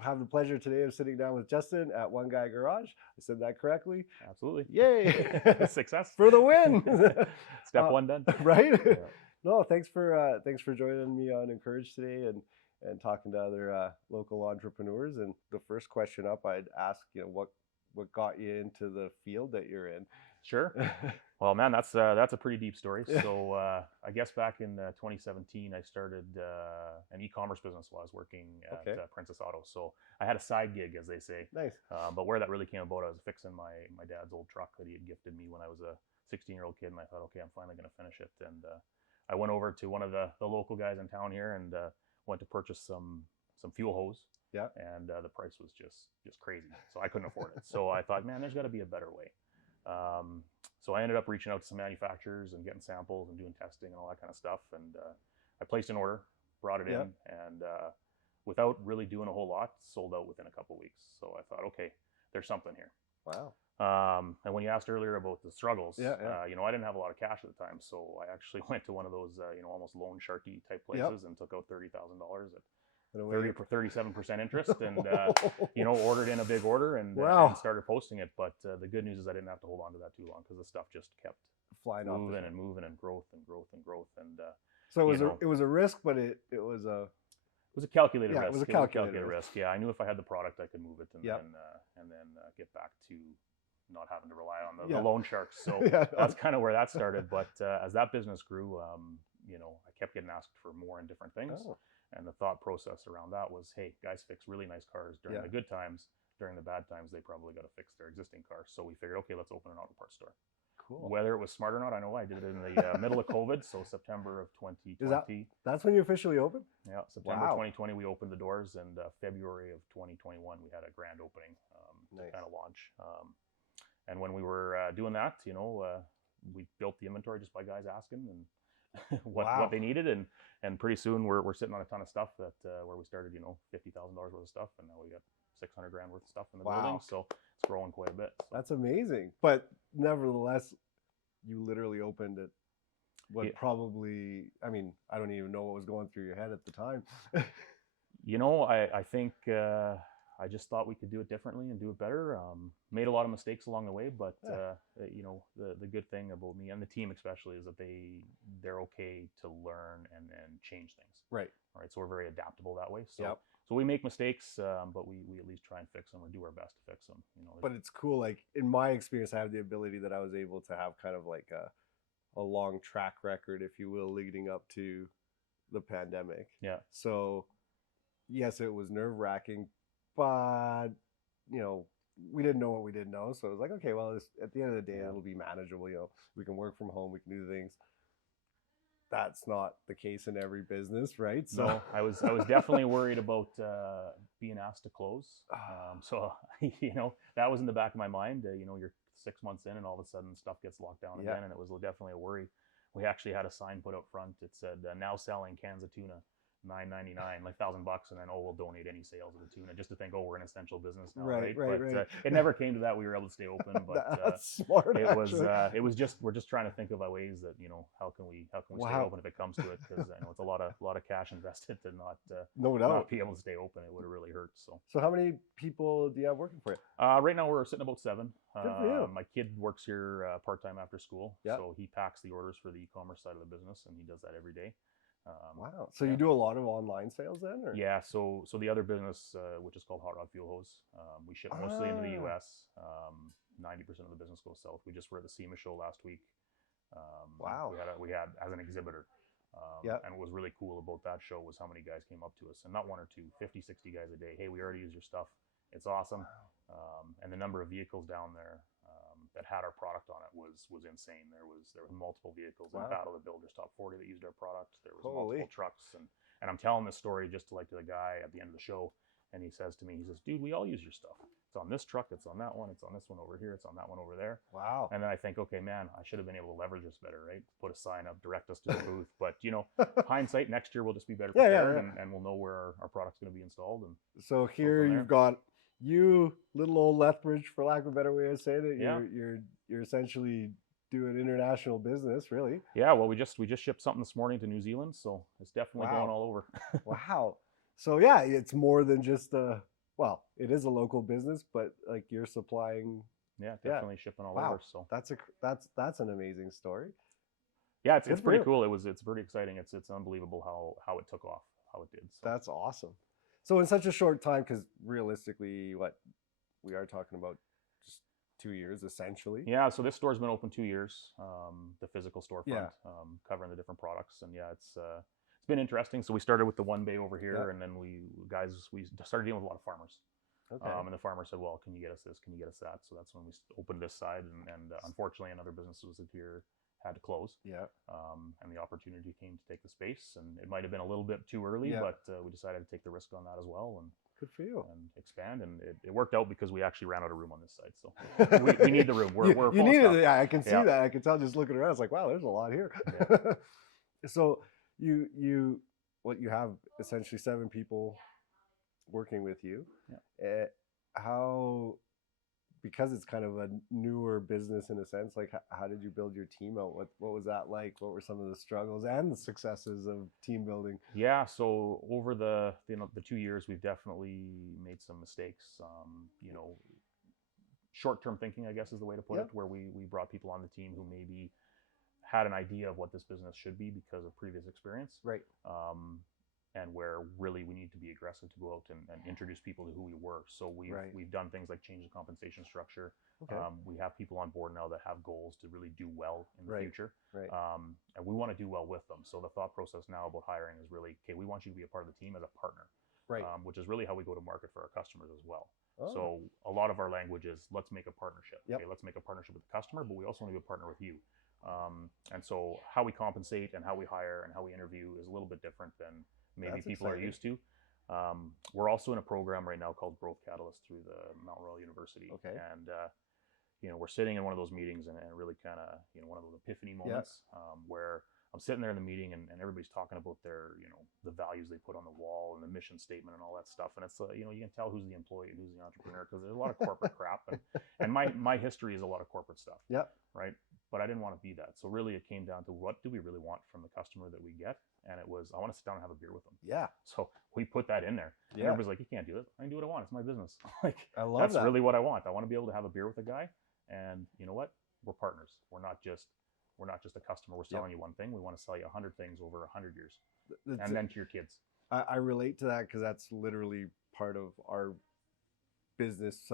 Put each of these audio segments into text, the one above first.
have the pleasure today of sitting down with Justin at One Guy Garage. I said that correctly. Absolutely. Yay! Success. For the win. Step one done. Right? Yeah. No, thanks for joining me on Encourage today and talking to other local entrepreneurs. And the first question up, I'd ask, what got you into the field that you're in? Sure. Well, man, that's a pretty deep story. So I guess back in 2017, I started an e-commerce business while I was working at Princess Auto. So I had a side gig, as they say. Nice. But where that really came about, I was fixing my dad's old truck that he had gifted me when I was a 16-year-old kid, and I thought, okay, I'm finally going to finish it. And I went over to one of the local guys in town here and went to purchase some fuel hose. Yeah. And the price was just crazy, so I couldn't afford it. So I thought, man, there's got to be a better way. So I ended up reaching out to some manufacturers and getting samples and doing testing and all that kind of stuff. And I placed an order, brought it in, and without really doing a whole lot, sold out within a couple of weeks. So I thought, okay, there's something here. Wow. And when you asked earlier about the struggles, I didn't have a lot of cash at the time. So I actually went to one of those, almost loan sharky type places and took out $30,000 at 37% interest, and ordered in a big order and started posting it. But the good news is I didn't have to hold on to that too long because the stuff just kept flying moving and moving and growth and growth and growth. And so it was a risk, but it was a calculated risk. It was a calculated risk. Yeah, I knew if I had the product, I could move it and then get back to not having to rely on the loan sharks. So that's kind of where that started. But as that business grew, I kept getting asked for more and different things. Oh. And the thought process around that was, hey, guys fix really nice cars during the good times. During the bad times, they probably got to fix their existing cars. So we figured, okay, let's open an auto parts store. Cool. Whether it was smart or not, I know I did it in the middle of COVID, so September of 2020. That's when you officially opened? Yeah, September 2020, we opened the doors, and February of 2021, we had a grand opening to kind of launch. And when we were doing that, we built the inventory just by guys asking and what they needed, and pretty soon we're sitting on a ton of stuff that where we started, $50,000 worth of stuff, and now we got $600,000 worth of stuff in the building, so it's growing quite a bit. So. That's amazing. But nevertheless, you literally opened it. Probably, I don't even know what was going through your head at the time. I think I just thought we could do it differently and do it better. Made a lot of mistakes along the way, but the good thing about me and the team especially is that they're okay to learn and change things. Right. All right. So we're very adaptable that way. So so we make mistakes, but we at least try and fix them or do our best to fix them. But it's cool. Like in my experience, I have the ability that I was able to have kind of like a long track record, if you will, leading up to the pandemic. Yeah. So yes, it was nerve-wracking. But, we didn't know what we didn't know. So it was like, okay, well, at the end of the day, it'll be manageable. We can work from home. We can do things. That's not the case in every business, right? So no, I was definitely worried about being asked to close. So, that was in the back of my mind. You're 6 months in and all of a sudden stuff gets locked down again. And it was definitely a worry. We actually had a sign put up front. It said, now selling cans of tuna. $9.99, like $1,000, and then we'll donate any sales of the tuna, just to think, we're an essential business now, right? But it never came to that. We were able to stay open, but that's smart. It was just we're just trying to think of ways that how can we stay open if it comes to it, because I know it's a lot of cash invested to not be able to stay open. It would have really hurt. So how many people do you have working for you? Right now we're sitting about 7. Good for you. My kid works here part-time after school, Yep. So he packs the orders for the e-commerce side of the business, and he does that every day. Wow. So you do a lot of online sales then? Or? Yeah. So the other business, which is called Hot Rod Fuel Hose, we ship mostly into the U.S. 90% of the business goes south. We just were at the SEMA show last week. Wow. We had as an exhibitor. And what was really cool about that show was how many guys came up to us, and not one or two, 50, 60 guys a day. Hey, we already use your stuff. It's awesome. Wow. And the number of vehicles down there that had our product on it was insane. There was multiple vehicles in Battle of the Builders Top 40 that used our product. There was multiple trucks, and I'm telling this story just to the guy at the end of the show, and he says to me, he says, dude, we all use your stuff. It's on this truck, it's on that one, it's on this one over here, it's on that one over there. Wow. And then I think, okay, man, I should have been able to leverage this better, right? Put a sign up, direct us to the booth. But hindsight, next year we'll just be better prepared, and we'll know where our product's going to be installed. And so here you've got little old Lethbridge, for lack of a better way of saying it. You're essentially doing international business, really. Yeah, well, we just shipped something this morning to New Zealand, so it's definitely going all over. Wow. So yeah, it's more than just well, it is a local business, but like you're supplying. Yeah, Yeah. definitely shipping all Wow. over. So That's an amazing story. yeah, it's Good for pretty you. cool. It's pretty exciting. It's unbelievable how it took off, how it did. So That's awesome. So in such a short time, because realistically, what we are talking about, just 2 years essentially. yeah, so this store's been open 2 years, the physical storefront, Yeah. covering the different products, and yeah, it's been interesting. So we started with the one bay over Yeah. here, and then we started dealing with a lot of farmers. Okay. And the farmer said, "Well, can you get us this? Can you get us that?" So that's when we opened this side, and unfortunately, another business was here had to close. Yeah. And the opportunity came to take the space, and it might have been a little bit too early, Yeah. but we decided to take the risk on that as well, Good for you. and expand. And it worked out because we actually ran out of room on this side, so we need the room. We're you full of needed stuff. it. Yeah, I can see Yeah. that. I can tell just looking around. It's like, wow, there's a lot here. Yeah. So you what you have essentially 7 people working with you. Yeah. How, because it's kind of a newer business in a sense, like how did you build your team out? What was that like? What were some of the struggles and the successes of team building? Yeah, so over the 2 years, we've definitely made some mistakes. Short-term thinking, I guess, is the way to put Yeah. it, where we brought people on the team who maybe had an idea of what this business should be because of previous experience, Right. and where really we need to be aggressive to go out and introduce people to who we were. So we've done things like change the compensation structure. Okay. We have people on board now that have goals to really do well in the Right. future, Right. and we want to do well with them. So the thought process now about hiring is really, okay, we want you to be a part of the team as a partner, Right. which is really how we go to market for our customers as well. Oh. So a lot of our language is, let's make a partnership. Yep. Okay, let's make a partnership with the customer, but we also want to be a partner with you. And so how we compensate and how we hire and how we interview is a little bit different than maybe That's people exciting. are used to. We're also in a program right now called Growth Catalyst through the Mount Royal University. Okay. And we're sitting in one of those meetings and really kind of one of those epiphany moments, where I'm sitting there in the meeting and everybody's talking about their the values they put on the wall and the mission statement and all that stuff. And it's you can tell who's the employee and who's the entrepreneur, because there's a lot of corporate crap, and my history is a lot of corporate stuff. Yep. Right. But I didn't want to be that. So really it came down to, what do we really want from the customer that we get? And it was, I want to sit down and have a beer with them. Yeah. So we put that in there. And Yeah. everybody's like, you can't do it. I can do what I want. It's my business. Like, I love that's that. really what I want. I want to be able to have a beer with a guy, and you know what? We're partners. We're not just a customer. We're selling you one thing. We want to sell you 100 things over 100 years, and then to your kids. I relate to that because that's literally part of our business,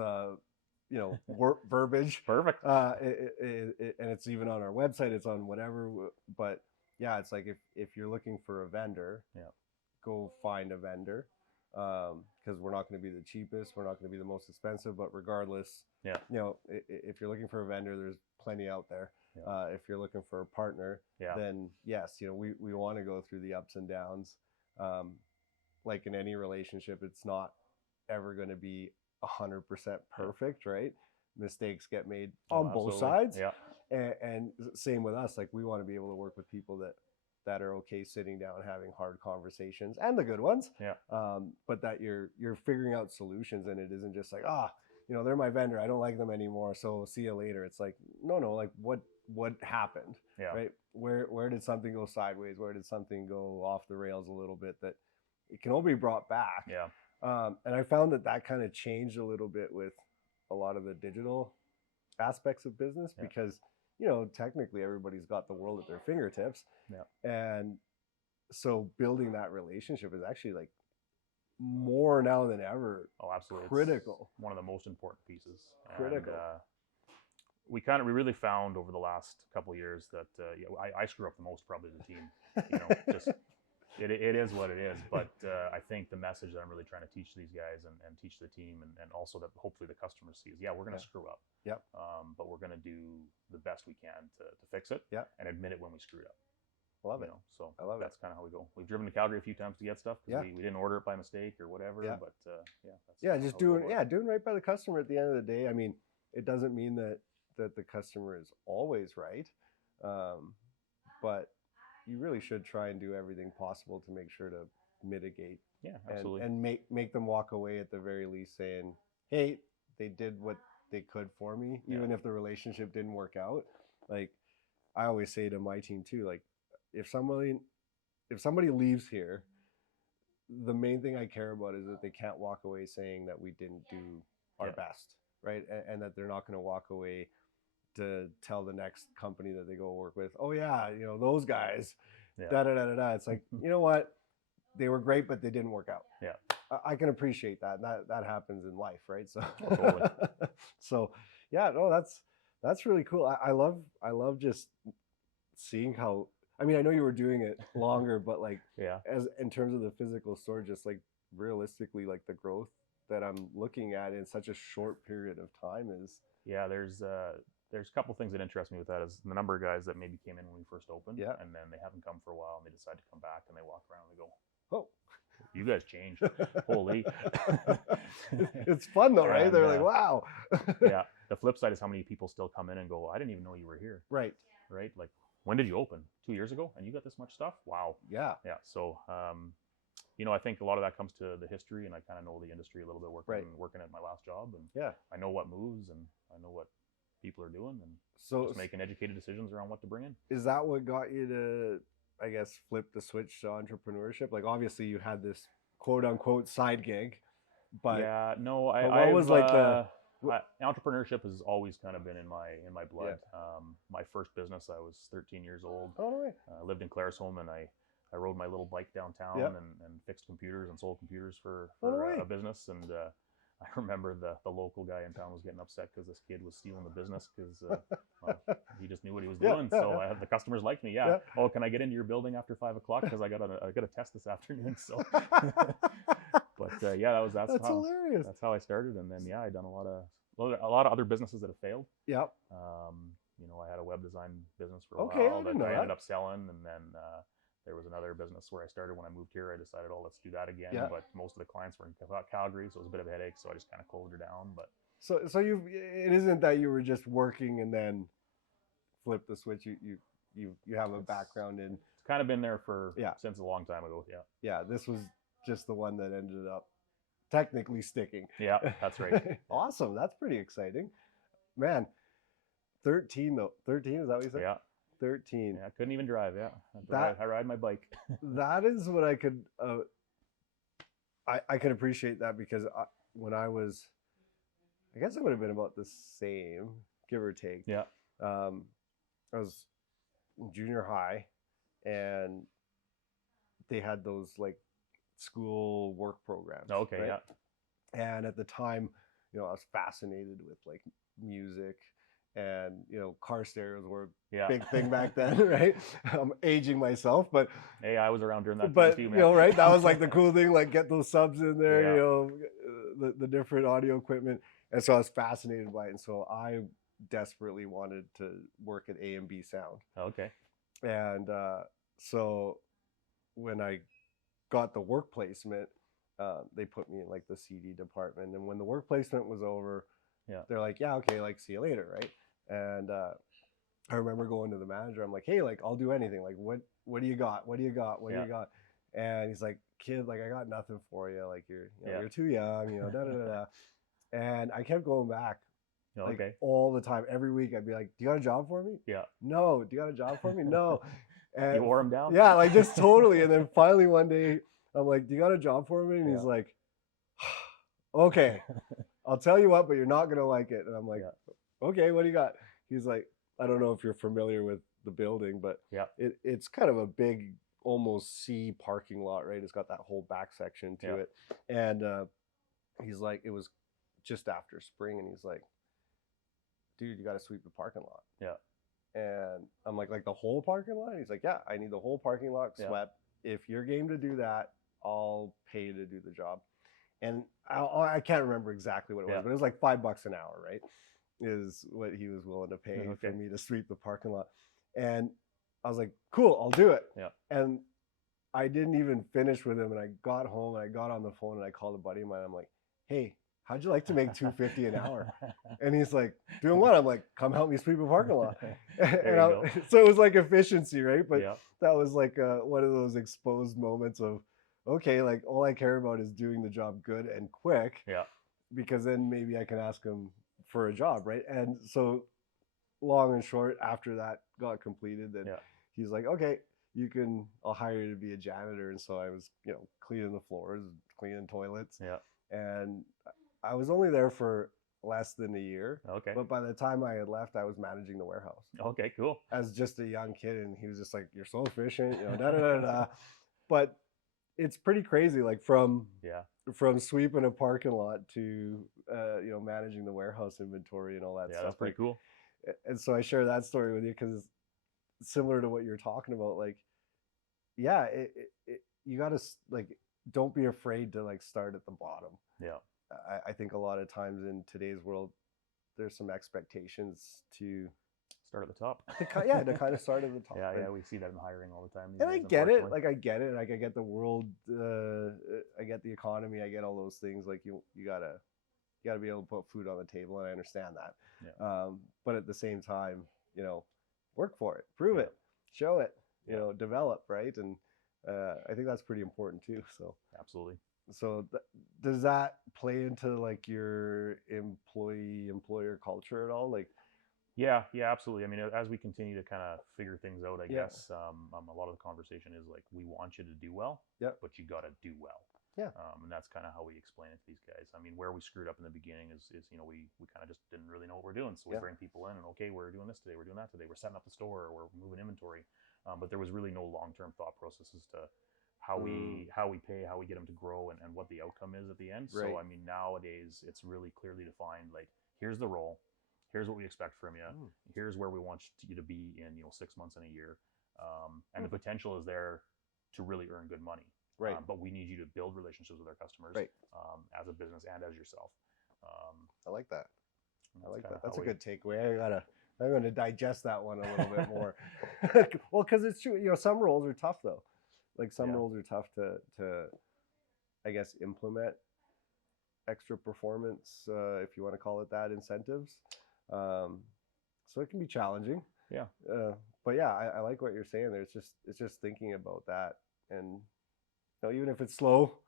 verbiage. Perfect. And it's even on our website. It's on whatever. But yeah, it's like if you're looking for a vendor, go find a vendor, because we're not going to be the cheapest. We're not going to be the most expensive. But regardless, if you're looking for a vendor, there's plenty out there. If you're looking for a partner, then yes, we want to go through the ups and downs. Like in any relationship, it's not ever going to be 100% perfect, right? Mistakes get made on both sides. Yeah. And same with us. Like, we want to be able to work with people that are okay sitting down, having hard conversations, and the good ones. Yeah. But that you're figuring out solutions, and it isn't just like, they're my vendor, I don't like them anymore, so see you later. It's like, no, like what happened? Yeah. Right? Where did something go sideways? Where did something go off the rails a little bit that it can all be brought back? Yeah. And I found that kind of changed a little bit with a lot of the digital aspects of business, because technically everybody's got the world at their fingertips. Yeah. And so building that relationship is actually like more now than ever. Oh, absolutely. Critical. It's one of the most important pieces. Critical. And we really found over the last couple of years that I screw up the most, probably, the team. Just it is what it is. But I think the message that I'm really trying to teach these guys and teach the team, and also that hopefully the customers see, is we're going to screw up. Yep. But we're going to do the best we can to fix it. Yeah. And admit it when we screwed up. Love it. So I love that's kind of how we go. We've driven to Calgary a few times to get stuff because we didn't order it by mistake or whatever. Yeah. But just doing right by the customer at the end of the day. I mean, it doesn't mean that the customer is always right, but you really should try and do everything possible to make sure to mitigate. Yeah, absolutely. And make them walk away at the very least saying, hey, they did what they could for me, even if the relationship didn't work out. Like, I always say to my team too, like, if somebody leaves here, the main thing I care about is that they can't walk away saying that we didn't do our best, right? And that they're not going to walk away to tell the next company that they go work with, oh yeah, those guys, da da da da da. It's like, you know what? They were great, but they didn't work out. Yeah. I can appreciate that. That happens in life, right? So, Totally. so yeah, no, that's really cool. I love just seeing how. I mean, I know you were doing it longer, but like, as in terms of the physical store, just like realistically, like the growth that I'm looking at in such a short period of time is. Yeah, there's a couple things that interest me with that is the number of guys that maybe came in when we first opened, and then they haven't come for a while, and they decide to come back, and they walk around and they go, "Oh, you guys changed, holy!" It's fun though, right? They're like, "Wow." Yeah. The flip side is how many people still come in and go, "I didn't even know you were here." Right. Right. Like, when did you open? 2 years ago, and you got this much stuff? Wow. Yeah. Yeah. So, I think a lot of that comes to the history, and I kind of know the industry a little bit working at my last job, and I know what moves, and I know what people are doing, and just making educated decisions around what to bring in. Is that what got you to, I guess, flip the switch to entrepreneurship? Like, obviously you had this quote unquote side gig, but what was like entrepreneurship has always kind of been in my blood. My first business, I was 13 years old. I lived in Claresholm, and I rode my little bike downtown and fixed computers and sold computers for a business. And I remember the local guy in town was getting upset because this kid was stealing the business because he just knew what he was doing. So the customers liked me. Oh, can I get into your building after 5 o'clock because I got a test this afternoon? So, but that's hilarious. That's how I started. And then I done a lot of other businesses that have failed. Yep. I had a web design business for a while that I ended up selling, and then there was another business where I started when I moved here. I decided, let's do that again. But most of the clients were in Calgary, so it was a bit of a headache. So I just kind of closed her down. But so it isn't that you were just working and then flipped the switch. You have a background in. It's kind of been there since a long time ago. Yeah. Yeah. This was just the one that ended up technically sticking. Yeah, that's right. Awesome. That's pretty exciting, man. 13 though. 13 is that what you said? Yeah. 13. Yeah, I couldn't even drive. Yeah, I ride my bike. That is what I could. I can appreciate that because when I was, I guess I would have been about the same, give or take. Yeah. I was in junior high, and they had those like school work programs. Okay. Right? Yeah. And at the time, I was fascinated with like music. And car stereos were a big thing back then, right? I'm aging myself, but hey, I was around during that time too, man. Right? That was like the cool thing, like get those subs in there, the different audio equipment, and so I was fascinated by it, and so I desperately wanted to work at A&B Sound. Okay. And so when I got the work placement, they put me in like the CD department, and when the work placement was over, they're like, yeah, okay, like see you later, right? And I remember going to the manager. I'm like, hey, like I'll do anything. Like, what do you got? What do you got? What do you got? And he's like, kid, like I got nothing for you. Like you're too young. Da da da da. And I kept going back, like all the time. Every week I'd be like, do you got a job for me? Yeah. No. Do you got a job for me? No. And you wore him down. Yeah, like just totally. And then finally one day I'm like, do you got a job for me? And he's like, okay, I'll tell you what, but you're not gonna like it. And I'm like, okay, what do you got? He's like, I don't know if you're familiar with the building, but it's kind of a big, almost C parking lot, right? It's got that whole back section to it. And he's like, it was just after spring, and he's like, dude, you got to sweep the parking lot. Yeah. And I'm like the whole parking lot? And he's like, yeah, I need the whole parking lot swept. If you're game to do that, I'll pay you to do the job. And I can't remember exactly what it was, but it was like $5 an hour, right? Is what he was willing to pay for me to sweep the parking lot. And I was like, cool, I'll do it. Yeah. And I didn't even finish with him. And I got home and I got on the phone and I called a buddy of mine. I'm like, hey, how'd you like to make $250 an hour? And he's like, doing what? I'm like, come help me sweep a parking lot. So it was like efficiency, right? But that was like one of those exposed moments of, okay, like all I care about is doing the job good and quick. Yeah. Because then maybe I can ask him for a job, right? And so long and short, after that got completed, then he's like, okay, I'll hire you to be a janitor. And so I was, cleaning the floors, cleaning toilets, Yeah. and I was only there for less than a year. Okay. But by the time I had left, I was managing the warehouse Okay, cool. as just a young kid, and he was just like, "You're so efficient," da da da da. But it's pretty crazy, like Yeah. from sweeping a parking lot to managing the warehouse inventory and all that Yeah, stuff. that's pretty Like, cool. and so I share that story with you because similar to what you're talking about, like, yeah, you gotta like, don't be afraid to like start at the bottom. Yeah. I think a lot of times in today's world, there's some expectations to Start at the top. to kind of start at the top. Yeah, yeah, we see that in hiring all the time these And I days, get it, unfortunately. like I get it, like I get the world, I get the economy, I get all those things. Like you gotta be able to put food on the table, and I understand that. Yeah. But at the same time, work for it, prove Yeah. it, show it, Yeah. develop, right? And I think that's pretty important too. So Absolutely. does that play into like your employer culture at all? Like, Yeah, yeah, absolutely. I mean, as we continue to kind of figure things out, I yeah, guess a lot of the conversation is like, we want you to do well, yeah, but you got to do well. yeah, And that's kind of how we explain it to these guys. I mean, where we screwed up in the beginning is we kind of just didn't really know what we're doing. So we yeah, bring people in and, okay, we're doing this today, we're doing that today, we're setting up the store, we're moving inventory. But there was really no long-term thought process as to how we pay, how we get them to grow, and what the outcome is at the end. right, So I mean, nowadays it's really clearly defined. Like, here's the role, here's what we expect from you, here's where we want you to be in 6 months and a year, and the potential is there to really earn good money. right, But we need you to build relationships with our customers, right. as a business and as yourself. I like that. I like that. That's a we, good takeaway. I'm going to digest that one a little bit more. Well, because it's true. Some roles are tough though. Like some Yeah. roles are tough to, I guess, implement extra performance, if you want to call it that, incentives. So it can be challenging. Yeah. But yeah, I like what you're saying there. It's just thinking about that, and even if it's slow,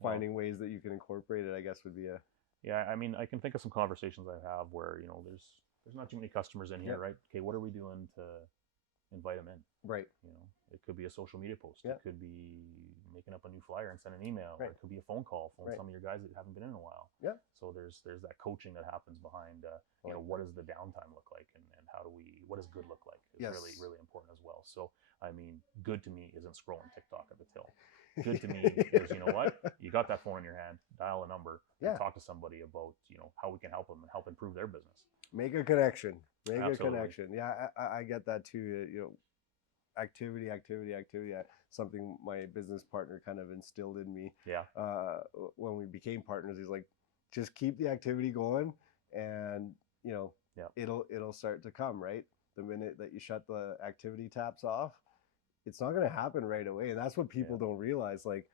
finding ways that you can incorporate it, I guess, would be a Yeah, I mean, I can think of some conversations I have where there's not too many customers in here, Yep. right? Okay, what are we doing to invite them in? right. It could be a social media post. Yep. It could be making up a new flyer and send an email. Right. Or it could be a phone call from Right. some of your guys that haven't been in a while. Yeah. So there's that coaching that happens behind, what does the downtime look like, and what does good look like is Yes. really, really important as well. So, I mean, good to me isn't scrolling TikTok at the till. Good to me is, what? You got that phone in your hand, dial a number, Yeah. and talk to somebody about, how we can help them and help improve their business. Make a connection. Make Absolutely. a connection. Yeah, I get that too. Activity. Something my business partner kind of instilled in me. Yeah. When we became partners, he's like, just keep the activity going, and Yeah. it'll start to come, right? The minute that you shut the activity taps off, it's not going to happen right away, and that's what people don't realize. Like,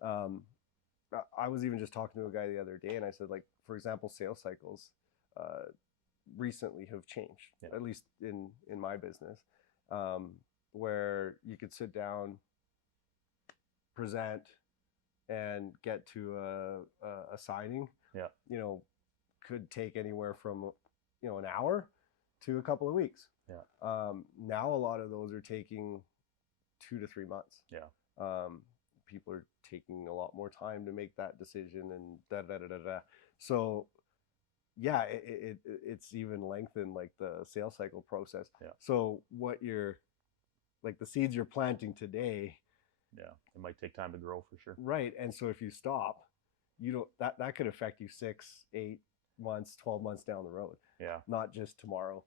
I was even just talking to a guy the other day, and I said, like, for example, sales cycles recently have changed, at least in my business, where you could sit down, present, and get to a signing. Yeah. Could take anywhere from an hour to a couple of weeks. Yeah. Now a lot of those are taking 2 to 3 months. Yeah. People are taking a lot more time to make that decision, and da da da da da. So yeah, it's even lengthened like the sales cycle process. Yeah. So what you're like, the seeds you're planting today, yeah, it might take time to grow for sure. right? And so if you stop, you don't that could affect you 6, 8 months, 12 months down the road. Yeah. Not just tomorrow.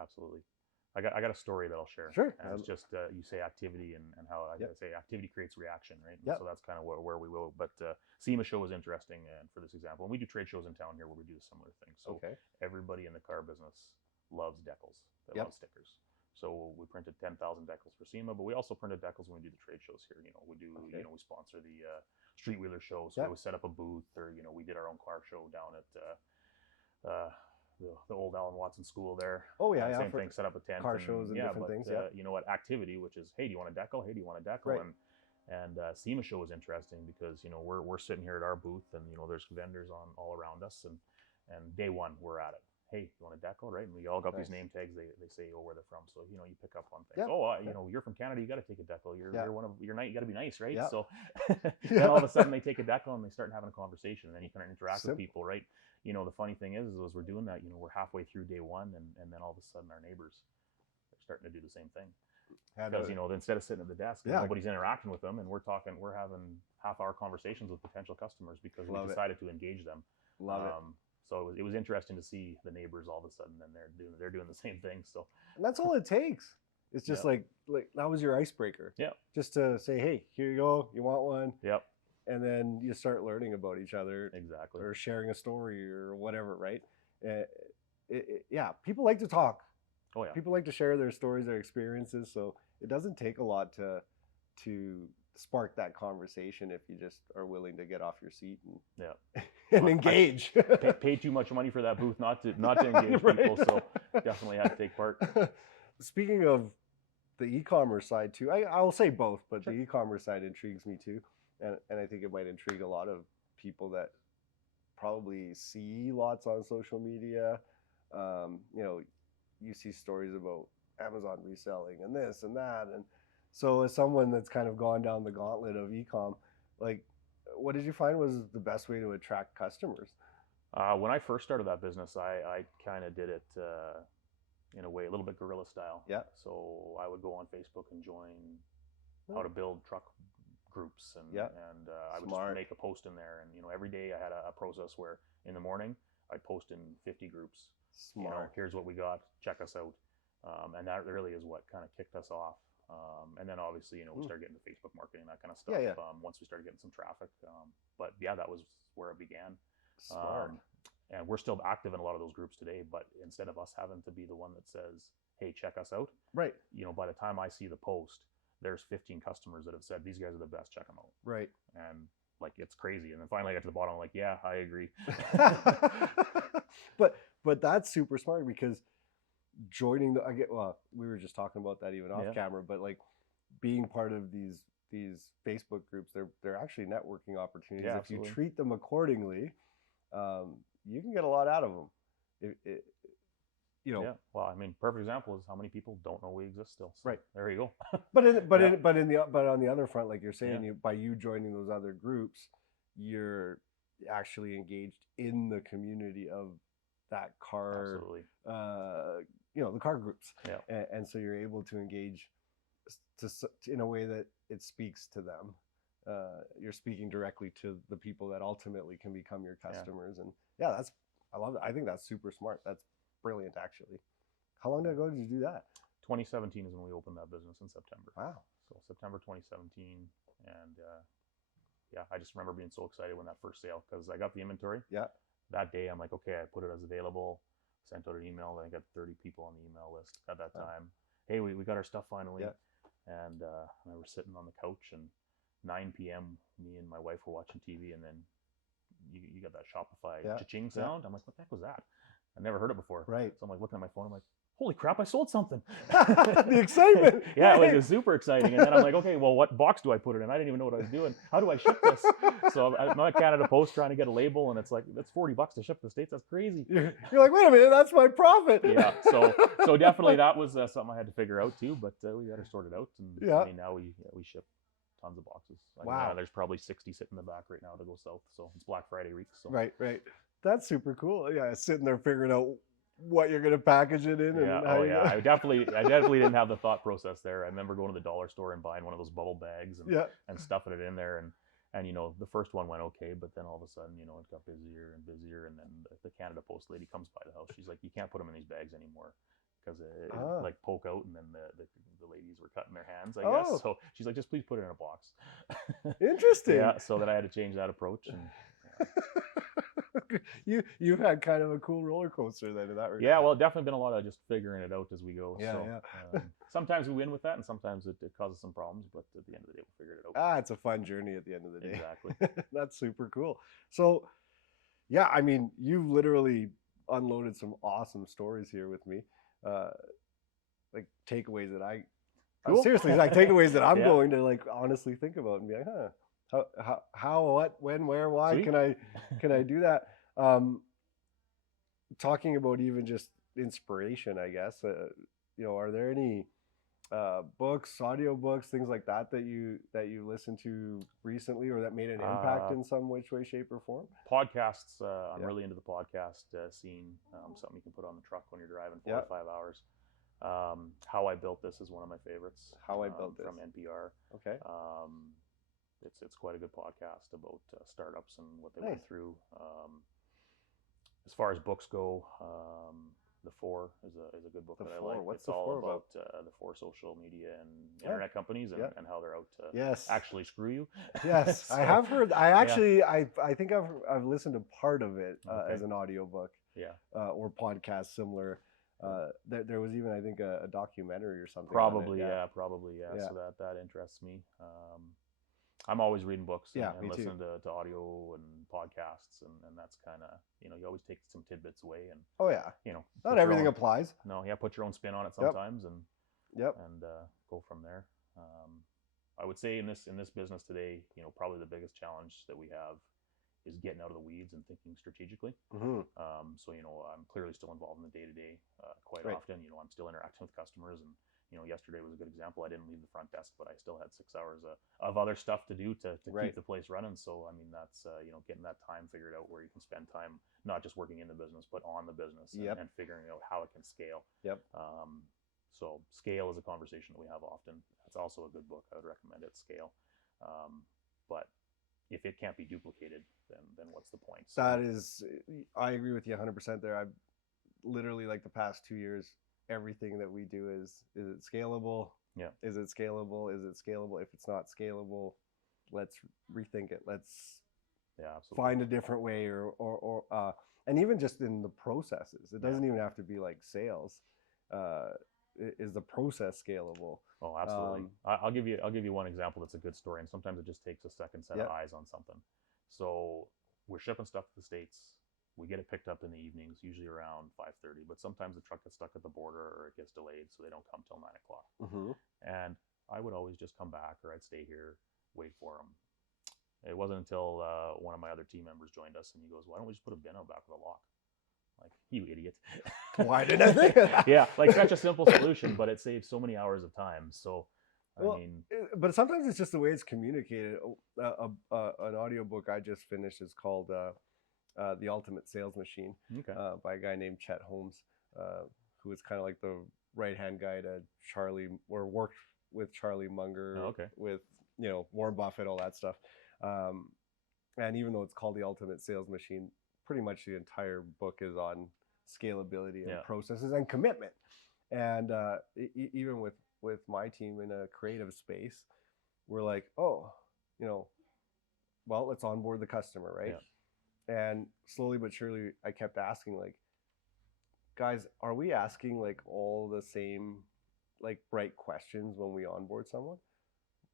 Absolutely. I got a story that I'll share. Sure. And it's just, you say activity and how I say activity creates reaction, right? Yep. So that's kind of where we will. But SEMA show was interesting, and for this example, and we do trade shows in town here where we do a similar thing. So everybody in the car business loves decals. They love stickers. So we printed 10,000 decals for SEMA, but we also printed decals when we do the trade shows here. We do, we sponsor the Street Wheeler show, so we set up a booth, or we did our own car show down at the old Alan Watson School there. Oh yeah, same thing. Set up a tent, car shows and different things. Yeah. You know what? Activity, which is, hey, do you want a decal? Hey, do you want a decal? Right. And SEMA show was interesting because we're sitting here at our booth, and there's vendors on all around us, and day one we're at it. hey, you want a decal, right? And we all got Nice. these name tags. They say where they're from, so you pick up on things. Yeah. Oh, Yeah. you're from Canada, you got to take a decal. Yeah. You're nice. You got to be nice, right? Yeah. So Yeah. then all of a sudden they take a decal and they start having a conversation, and then you kind of interact with Simple. people, right? The funny thing is as we're doing that, we're halfway through day one, and then all of a sudden our neighbors are starting to do the same thing. Because instead of sitting at the desk, nobody's interacting with them, and we're having half-hour conversations with potential customers because we decided to engage them. Love it. So it was interesting to see the neighbors all of a sudden, and they're doing the same thing. So and that's all it takes. It's just like that was your icebreaker. Yeah. Just to say, hey, here you go. You want one? Yep. And then you start learning about each other. Exactly. Or sharing a story or whatever, right? Yeah. People like to talk. Oh yeah. People like to share their stories, their experiences. So it doesn't take a lot to spark that conversation if you just are willing to get off your seat and engage. Pay too much money for that booth not to engage people, so definitely had to take part. Speaking of the e-commerce side too, I'll say both, but the e-commerce side intrigues me too, and I think it might intrigue a lot of people that probably see lots on social media. You see stories about Amazon reselling and this and that, and so as someone that's kind of gone down the gauntlet of e-com, like, what did you find was the best way to attract customers? When I first started that business, I kind of did it in a way, a little bit guerrilla style. Yeah. So I would go on Facebook and join how to build truck groups, and I would just make a post in there, and every day I had a process where in the morning I'd post in 50 groups. Smart. Here's what we got. Check us out. And that really is what kind of kicked us off. And then obviously, we started getting to Facebook marketing, that kind of stuff. Yeah. Once we started getting some traffic. But yeah, that was where it began. Smart. And we're still active in a lot of those groups today, but instead of us having to be the one that says, hey, check us out. Right. By the time I see the post, there's 15 customers that have said, these guys are the best, check them out. Right. And like, it's crazy. And then finally I got to the bottom, I'm like, yeah, I agree. But that's super smart, because joining we were just talking about that even off camera, but like being part of these Facebook groups, they're actually networking opportunities. Yeah, if absolutely. you treat them accordingly, you can get a lot out of them. Yeah. Well, I mean, perfect example is how many people don't know we exist still. So right. There you go. but on the other front, like you're saying, by you joining those other groups, you're actually engaged in the community of that car. Absolutely. The car groups. Yeah. And so you're able to engage in a way that it speaks to them. You're speaking directly to the people that ultimately can become your customers. And I love it. I think that's super smart. That's brilliant, actually. How long ago did you do that? 2017 is when we opened that business, in September. Wow. So September 2017. And I just remember being so excited when that first sale, because I got the inventory. Yeah. That day, I'm like, okay, I put it as available, sent out an email. I got 30 people on the email list at that time. Hey, we got our stuff finally. Yeah. And I was sitting on the couch, and 9 p.m., me and my wife were watching TV, and then you got that Shopify cha-ching sound. I'm like, what the heck was that? I never heard it before. Right. So I'm like looking at my phone. I'm like, holy crap, I sold something. The excitement. Yeah, it was super exciting. And then I'm like, okay, well, what box do I put it in? I didn't even know what I was doing. How do I ship this? So I'm at Canada Post trying to get a label, and it's like, that's $40 to ship to the States. That's crazy. You're like, wait a minute, that's my profit. Yeah. So definitely that was something I had to figure out too, but we got her sorted out. And I mean, now we ship tons of boxes. Wow. There's probably 60 sitting in the back right now to go south. So it's Black Friday week. So. Right. That's super cool. Yeah, sitting there figuring out what you're going to package it in. I definitely didn't have the thought process there. I remember going to the dollar store and buying one of those bubble bags and stuffing it in there. And the first one went okay, but then all of a sudden, it got busier and busier. And then the Canada Post lady comes by the house. She's like, you can't put them in these bags anymore, because it like poke out, and then the ladies were cutting their hands, I guess. So she's like, just please put it in a box. Interesting. Yeah. So then I had to change that approach. And You've had kind of a cool roller coaster then in that regard. Yeah, well, definitely been a lot of just figuring it out as we go. Yeah. Sometimes we win with that, and sometimes it causes some problems, but at the end of the day, we figured it out. It's a fun journey at the end of the day. Exactly. That's super cool. So, yeah, I mean, you've literally unloaded some awesome stories here with me. Like takeaways that seriously, like takeaways that I'm going to like honestly think about and be like, how, what, when, where, why Sweet. can I do that? talking about even just inspiration, I guess, are there any books, audiobooks, things like that that you listened to recently or that made an impact Uh, in some which way, shape, or form? Podcasts. I'm Yeah. really into the podcast scene. Something you can put on the truck when you're driving four Yeah. or 5 hours. How I Built This is one of my favorites. How I Built This from NPR. Okay. It's quite a good podcast about startups and what they Nice. went through. As far as books go, The Four is a good book The that I Four. like. What's It's The all Four about the four social media and Yeah. internet companies and, Yeah. and how they're out to Yes. actually screw you. Yes, So, I have heard. I yeah. actually, I think I've listened to part of it Okay. as an audiobook Yeah. or podcast similar. There was even, I think, a documentary or something. Probably, on it. yeah. Probably, yeah. Yeah. So that interests me. I'm always reading books and, Yeah, and me too. listening to audio and podcasts, and that's kind of, you always take some tidbits away and, Oh yeah, put not your everything own, applies. no, yeah, put your own spin on it Yep. sometimes and Yep. go from there. I would say in this business today, probably the biggest challenge that we have is getting out of the weeds and thinking strategically. Mm-hmm. So I'm clearly still involved in the day to day quite Right. often. I'm still interacting with customers, and yesterday was a good example. I didn't leave the front desk, but I still had 6 hours of other stuff to do to Right. keep the place running. So I mean, that's getting that time figured out where you can spend time not just working in the business but on the business and, Yep. and figuring out how it can scale. Yep. So scale is a conversation that we have often. That's also a good book. I would recommend it, Scale. But if it can't be duplicated, then what's the point? So, That is, I agree with you 100% there. I've literally, like, the past 2 years, everything that we do is it scalable? Yeah. Is it scalable? Is it scalable? If it's not scalable, let's rethink it. Let's absolutely. find a different way or and even just in the processes. It doesn't even have to be like sales. Is the process scalable? Oh, absolutely. I'll give you one example that's a good story, and sometimes it just takes a second set of eyes on something. So we're shipping stuff to the States. We get it picked up in the evenings, usually around 5:30. But sometimes the truck gets stuck at the border or it gets delayed, so they don't come till 9 o'clock. Mm-hmm. And I would always just come back, or I'd stay here, wait for them. It wasn't until one of my other team members joined us, and he goes, "Why don't we just put a bin out back with a lock?" Like, you idiot. Why didn't I think of that? Yeah, like such a simple solution, but it saves so many hours of time. So, I mean, but sometimes it's just the way it's communicated. An audiobook I just finished is called The Ultimate Sales Machine okay. by a guy named Chet Holmes, who is kind of like the right-hand guy to Charlie, or worked with Charlie Munger, with Warren Buffett, all that stuff. And even though it's called The Ultimate Sales Machine, pretty much the entire book is on scalability and processes and commitment. And even with my team in a creative space, we're like, well, let's onboard the customer, right? Yeah. And slowly but surely, I kept asking, like, guys, are we asking like all the same like right questions when we onboard someone?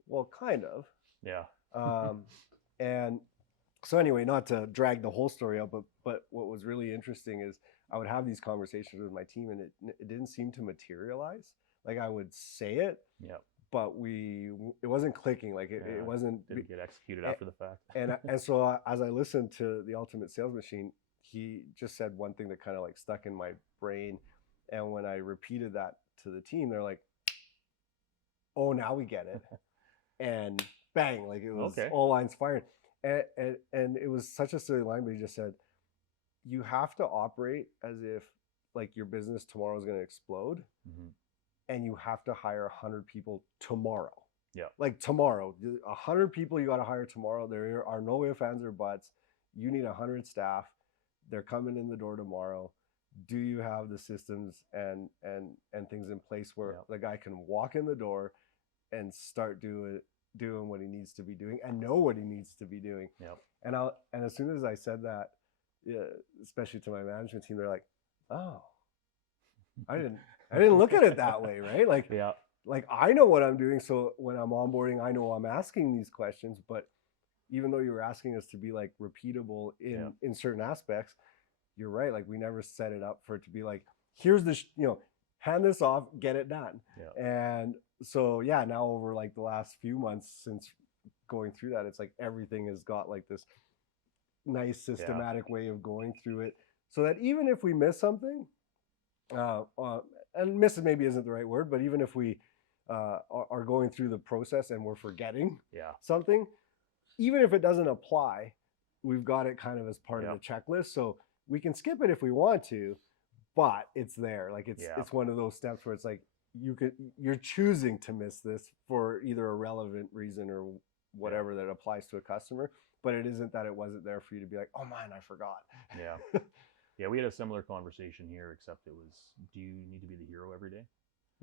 Well, kind of. Yeah. And so anyway, not to drag the whole story out, but what was really interesting is I would have these conversations with my team, and it didn't seem to materialize. Like, I would say it, but it wasn't clicking. Like it wasn't didn't get executed after the fact. and so as I listened to The Ultimate Sales Machine, he just said one thing that kind of like stuck in my brain, and when I repeated that to the team, they're like, "Oh, now we get it," and bang, like it was all lines fired. And it was such a silly line, but he just said, you have to operate as if like your business tomorrow is going to explode, and you have to hire 100 people tomorrow. Yeah, like tomorrow, 100 people you got to hire tomorrow. There are no ifs, ands, or buts. You need 100 staff. They're coming in the door tomorrow. Do you have the systems and things in place where the guy can walk in the door and start doing what he needs to be doing and know what he needs to be doing? And as soon as I said that, especially to my management team, they're like, "Oh, I didn't look at it that way," right? Like, like I know what I'm doing, so when I'm onboarding, I know I'm asking these questions. But even though you were asking us to be like repeatable in certain aspects, you're right. Like, we never set it up for it to be like, here's the hand this off, get it done. And so now over like the last few months since going through that, it's like everything has got like this nice systematic way of going through it. so that even if we miss something, uh, uh, and miss maybe isn't the right word, but even if we are going through the process and we're forgetting Yeah. something, even if it doesn't apply, we've got it kind of as part of the checklist. So we can skip it if we want to, but it's there. Like it's one of those steps where it's like you're choosing to miss this for either a relevant reason or whatever that applies to a customer, but it isn't that it wasn't there for you to be like, oh man, I forgot. Yeah. Yeah, we had a similar conversation here, except it was, do you need to be the hero every day?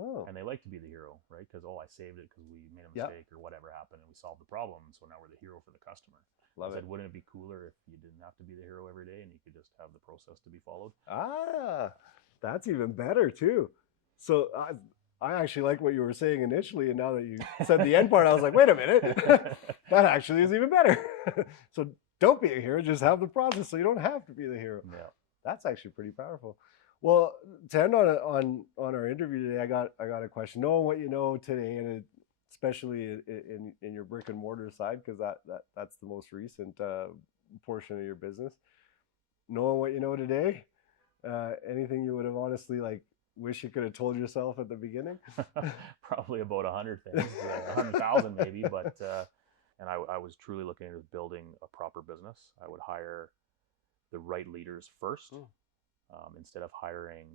Oh. And they like to be the hero, right? Because, I saved it because we made a mistake or whatever happened and we solved the problem. So now we're the hero for the customer. Love I it. said, wouldn't it be cooler if you didn't have to be the hero every day and you could just have the process to be followed? That's even better too. So I actually like what you were saying initially, and now that you said the end part, I was like, wait a minute, that actually is even better. So don't be a hero, just have the process so you don't have to be the hero. Yeah. That's actually pretty powerful. Well, to end on our interview today, I got a question. Knowing what you know today, and especially in your brick and mortar side, because that's the most recent portion of your business. Knowing what you know today, anything you would have honestly like wish you could have told yourself at the beginning? Probably about 100 things, 100,000 maybe, but and I was truly looking at building a proper business. I would hire the right leaders first, instead of hiring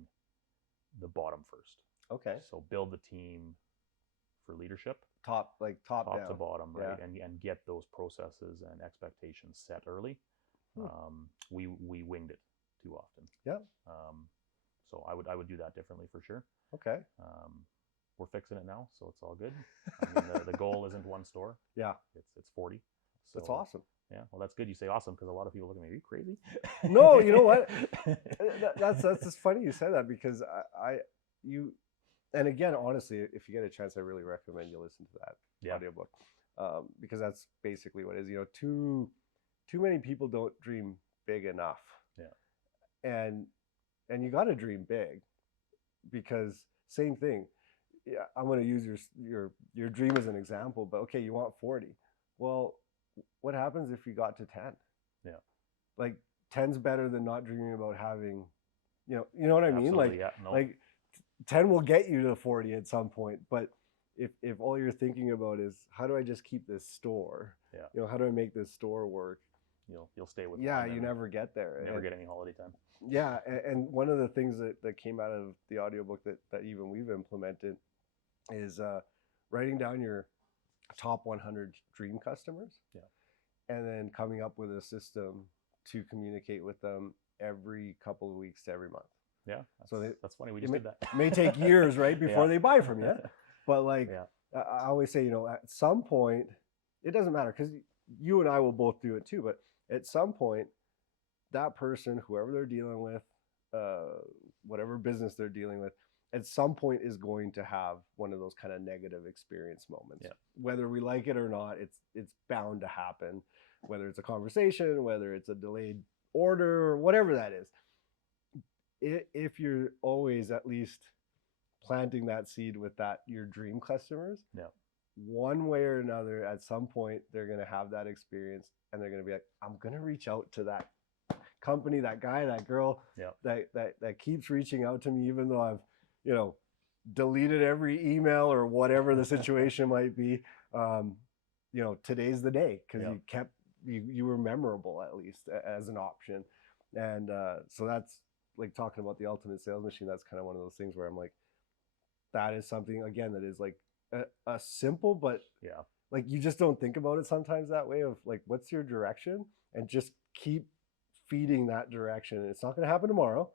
the bottom first. Okay. So build the team for leadership, top down to bottom, right? And get those processes and expectations set early. We winged it too often. Yeah. So I would do that differently for sure. Okay. We're fixing it now, so it's all good. I mean, the goal isn't one store. Yeah. It's 40. So, that's awesome. Yeah. Well, that's good. You say awesome because a lot of people look at me. Are you crazy? No, you know what? That's just funny you said that, because and again, honestly, if you get a chance, I really recommend you listen to that audiobook, because that's basically what it is. You know, too many people don't dream big enough. Yeah. And you got to dream big, because same thing. Yeah, I'm going to use your dream as an example, but okay, you want 40. Well, what happens if you got to 10? Yeah. Like 10's better than not dreaming about having, you know what I mean? Absolutely, Like, like 10 will get you to 40 at some point, but if all you're thinking about is how do I just keep this store? You know, how do I make this store work? You'll stay with you never get there. Never get any holiday time. Yeah, and one of the things that came out of the audiobook that even we've implemented is writing down your top 100 dream customers. Yeah. And then coming up with a system to communicate with them every couple of weeks to every month. Yeah. That's funny. We just did that. It may take years, right, before they buy from you. But like, I always say, at some point, it doesn't matter, because you and I will both do it too. But at some point, that person, whoever they're dealing with, whatever business they're dealing with, at some point is going to have one of those kind of negative experience moments. Whether we like it or not, it's bound to happen. Whether it's a conversation, whether it's a delayed order, or whatever that is. If you're always at least planting that seed with your dream customers, one way or another, at some point they're going to have that experience, and they're going to be like, I'm going to reach out to that company, that guy, that girl, that keeps reaching out to me, even though I've deleted every email or whatever the situation might be. Today's the day, because you were memorable, at least as an option. And so that's like talking about the ultimate sales machine. That's kind of one of those things where I'm like, that is something, again, that is like a simple, but like you just don't think about it sometimes that way, of like, what's your direction, and just keep feeding that direction. It's not going to happen tomorrow,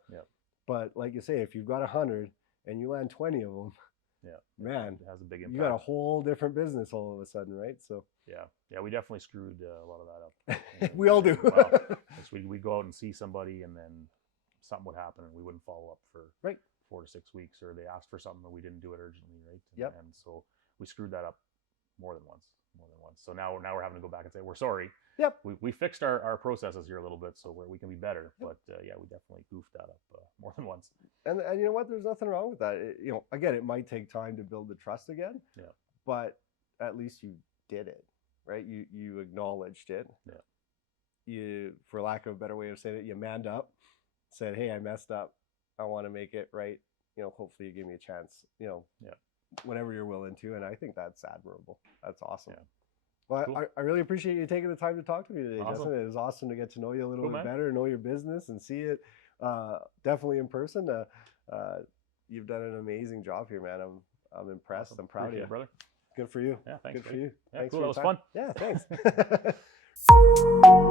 but like you say, if you've got 100 and you land 20 of them, man, it has a big impact. You got a whole different business all of a sudden, right? So we definitely screwed a lot of that up. We all do. We'd go out and see somebody, and then something would happen, and we wouldn't follow up for 4 to 6 weeks, or they asked for something and we didn't do it urgently, right? And so we screwed that up more than once. So now we're having to go back and say, we're sorry. We fixed our processes here a little bit, so we can be better. But we definitely goofed that up more than once. And you know what? There's nothing wrong with that. Again, it might take time to build the trust again. But at least you did it, right? You acknowledged it. You, for lack of a better way of saying it, you manned up, said, hey, I messed up. I want to make it right. Hopefully you give me a chance, Yeah. whenever you're willing to. And I think that's admirable. That's awesome. Yeah. Well, Cool. I really appreciate you taking the time to talk to me today, Awesome. Justin. It was awesome to get to know you a little Cool, bit man. better, know your business, and see it definitely in person. You've done an amazing job here, man. I'm impressed. Awesome. I'm proud Appreciate of you. it, brother. Good for you. Yeah, thanks. Good for you. Yeah, Thanks cool. for That your was time. fun. Yeah, thanks.